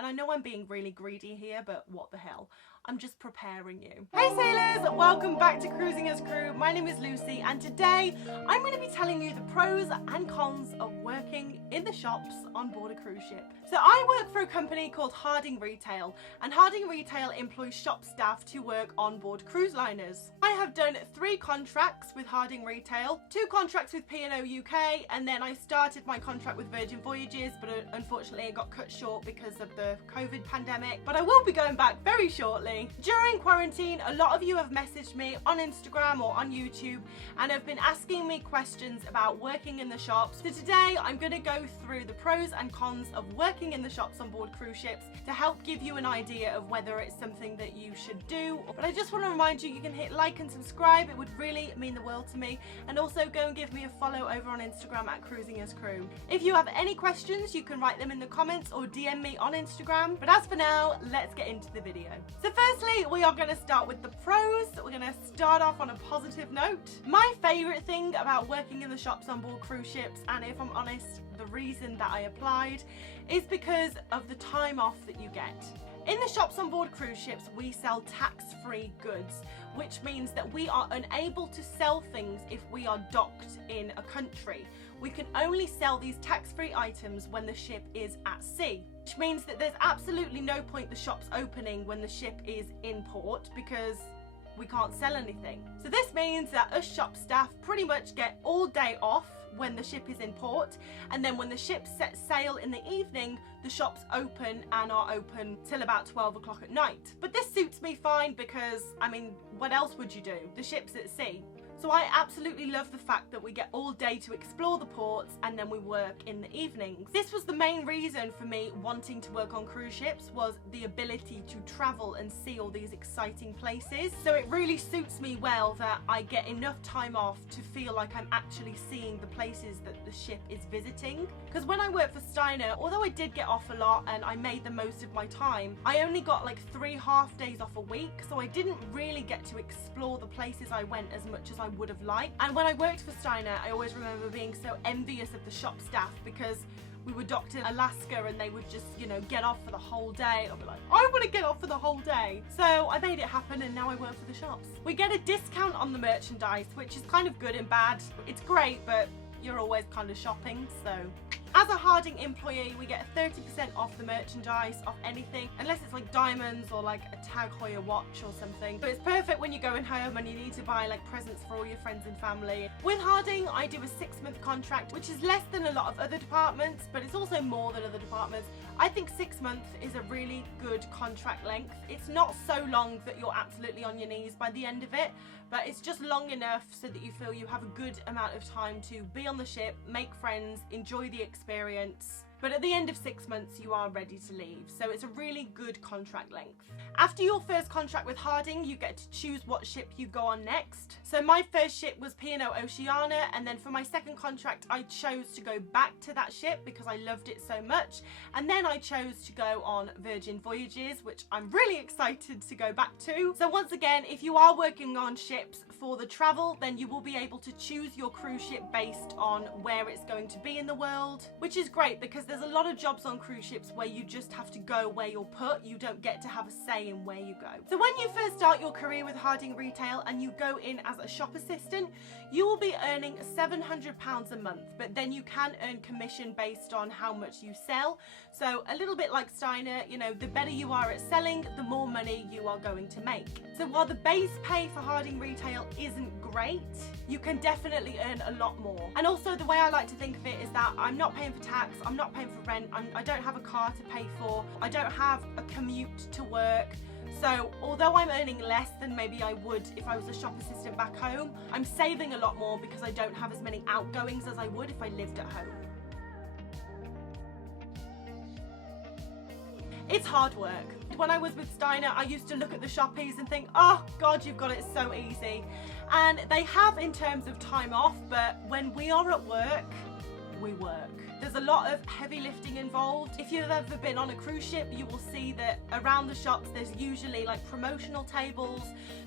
and I know I'm being really greedy here, but what the hell, I'm just preparing you. Hey sailors, welcome back to Cruising as Crew. My name is Lucy, and today I'm going to be telling you the pros and cons of working in the shops on board a cruise ship. So I work for a company called Harding Retail, and Harding Retail employs shop staff to work on board cruise liners. I have done 3 contracts with Harding Retail, 2 contracts with P&O UK, and then I started my contract with Virgin Voyages, but unfortunately it got cut short because of the COVID pandemic, but I will be going back very shortly. During quarantine, a lot of you have messaged me on Instagram or on YouTube and have been asking me questions about working in the shops. So today I'm going to go through the pros and cons of working in the shops on board cruise ships to help give you an idea of whether it's something that you should do. But I just want to remind you, you can hit like and subscribe. It would really mean the world to me. And also go and give me a follow over on Instagram at Cruising as Crew. If you have any questions, you can write them in the comments or DM me on Instagram. But as for now, let's get into the video. So firstly, we are going to start with the pros. We're going to start off on a positive note. My favourite thing about working in the shops on board cruise ships, and if I'm honest, the reason that I applied, is because of the time off that you get. In the shops on board cruise ships, we sell tax-free goods, which means that we are unable to sell things if we are docked in a country. We can only sell these tax-free items when the ship is at sea, which means that there's absolutely no point the shops opening when the ship is in port because we can't sell anything. So this means that us shop staff pretty much get all day off when the ship is in port, and then when the ship sets sail in the evening, the shops open and are open till about 12 o'clock at night. But this suits me fine because, I mean, what else would you do? The ship's at sea. So I absolutely love the fact that we get all day to explore the ports and then we work in the evenings. This was the main reason for me wanting to work on cruise ships, was the ability to travel and see all these exciting places. So it really suits me well that I get enough time off to feel like I'm actually seeing the places that the ship is visiting. Because when I worked for Steiner, although I did get off a lot and I made the most of my time, I only got like 3 half days off a week, so I didn't really get to explore the places I went as much as I would have liked. And when I worked for Steiner, I always remember being so envious of the shop staff because we were docked in Alaska and they would just, you know, get off for the whole day. I'd be like, I want to get off for the whole day. So I made it happen and now I work for the shops. We get a discount on the merchandise, which is kind of good and bad. It's great, but you're always kind of shopping, so. As a Harding employee, we get 30% off the merchandise, off anything, unless it's like diamonds or like a Tag Heuer watch or something. But it's perfect when you're going home and you need to buy like presents for all your friends and family. With Harding, I do a 6-month contract, which is less than a lot of other departments, but it's also more than other departments. I think 6 months is a really good contract length. It's not so long that you're absolutely on your knees by the end of it, but it's just long enough so that you feel you have a good amount of time to be on the ship, make friends, enjoy the experience. But at the end of 6 months, you are ready to leave. So it's a really good contract length. After your first contract with Harding, you get to choose what ship you go on next. So my first ship was P&O Oceania, and then for my second contract, I chose to go back to that ship because I loved it so much. And then I chose to go on Virgin Voyages, which I'm really excited to go back to. So once again, if you are working on ships for the travel, then you will be able to choose your cruise ship based on where it's going to be in the world, which is great because there's a lot of jobs on cruise ships where you just have to go where you're put. You don't get to have a say in where you go. So when you first start your career with Harding Retail and you go in as a shop assistant, you will be earning £700 a month, but then you can earn commission based on how much you sell. So a little bit like Steiner, you know, the better you are at selling, the more money you are going to make. So while the base pay for Harding Retail isn't great, you can definitely earn a lot more. And also the way I like to think of it is that I'm not paying for tax, I'm not paying for rent, I don't have a car to pay for, I don't have a commute to work. So although I'm earning less than maybe I would if I was a shop assistant back home, I'm saving a lot more because I don't have as many outgoings as I would if I lived at home. It's hard work. When I was with Steiner, I used to look at the shoppies and think, oh God, you've got it so easy. And they have in terms of time off, but when we are at work, we work. There's a lot of heavy lifting involved. If you've ever been on a cruise ship, you will see that around the shops there's usually like promotional tables.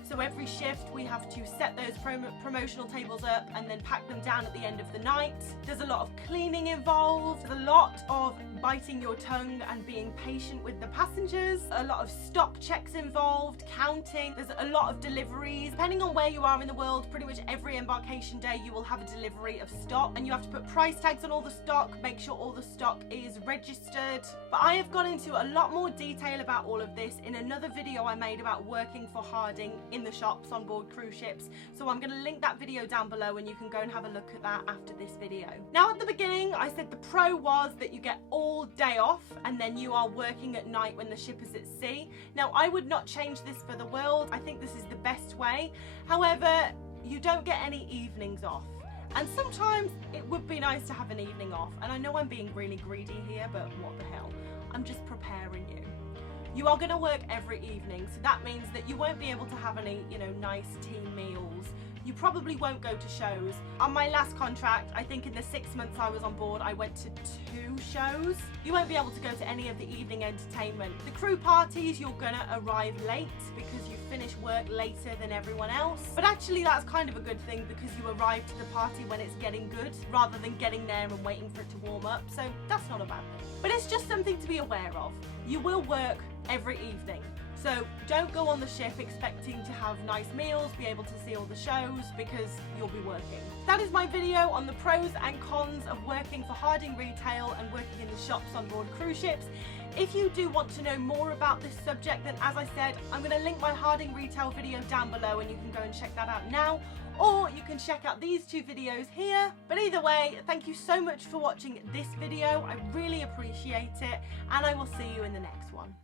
So every shift we have to set those promotional tables up and then pack them down at the end of the night. There's a lot of cleaning involved. There's a lot of biting your tongue and being patient with the passengers. A lot of stock checks involved, counting. There's a lot of deliveries. Depending on where you are in the world, pretty much every embarkation day you will have a delivery of stock, and you have to put price tags on all the stock, make sure all the stock is registered. But I have gone into a lot more detail about all of this in another video I made about working for Harding in the shops on board cruise ships. So I'm going to link that video down below and you can go and have a look at that after this video. Now at the beginning I said the pro was that you get all day off and then you are working at night when the ship is at sea. Now I would not change this for the world. I think this is the best way. However, you don't get any evenings off. And sometimes it would be nice to have an evening off. And I know I'm being really greedy here, but what the hell? I'm just preparing you. You are going to work every evening, so that means that you won't be able to have any, nice team meals. You probably won't go to shows. On my last contract, I think in the 6 months I was on board, I went to 2 shows. You won't be able to go to any of the evening entertainment. The crew parties, you're gonna arrive late because you finish work later than everyone else. But actually that's kind of a good thing because you arrive to the party when it's getting good rather than getting there and waiting for it to warm up. So that's not a bad thing. But it's just something to be aware of. You will work every evening. So don't go on the ship expecting to have nice meals, be able to see all the shows, because you'll be working. That is my video on the pros and cons of working for Harding Retail and working in the shops on board cruise ships. If you do want to know more about this subject, then as I said, I'm going to link my Harding Retail video down below and you can go and check that out now. Or you can check out these 2 videos here. But either way, thank you so much for watching this video. I really appreciate it, and I will see you in the next one.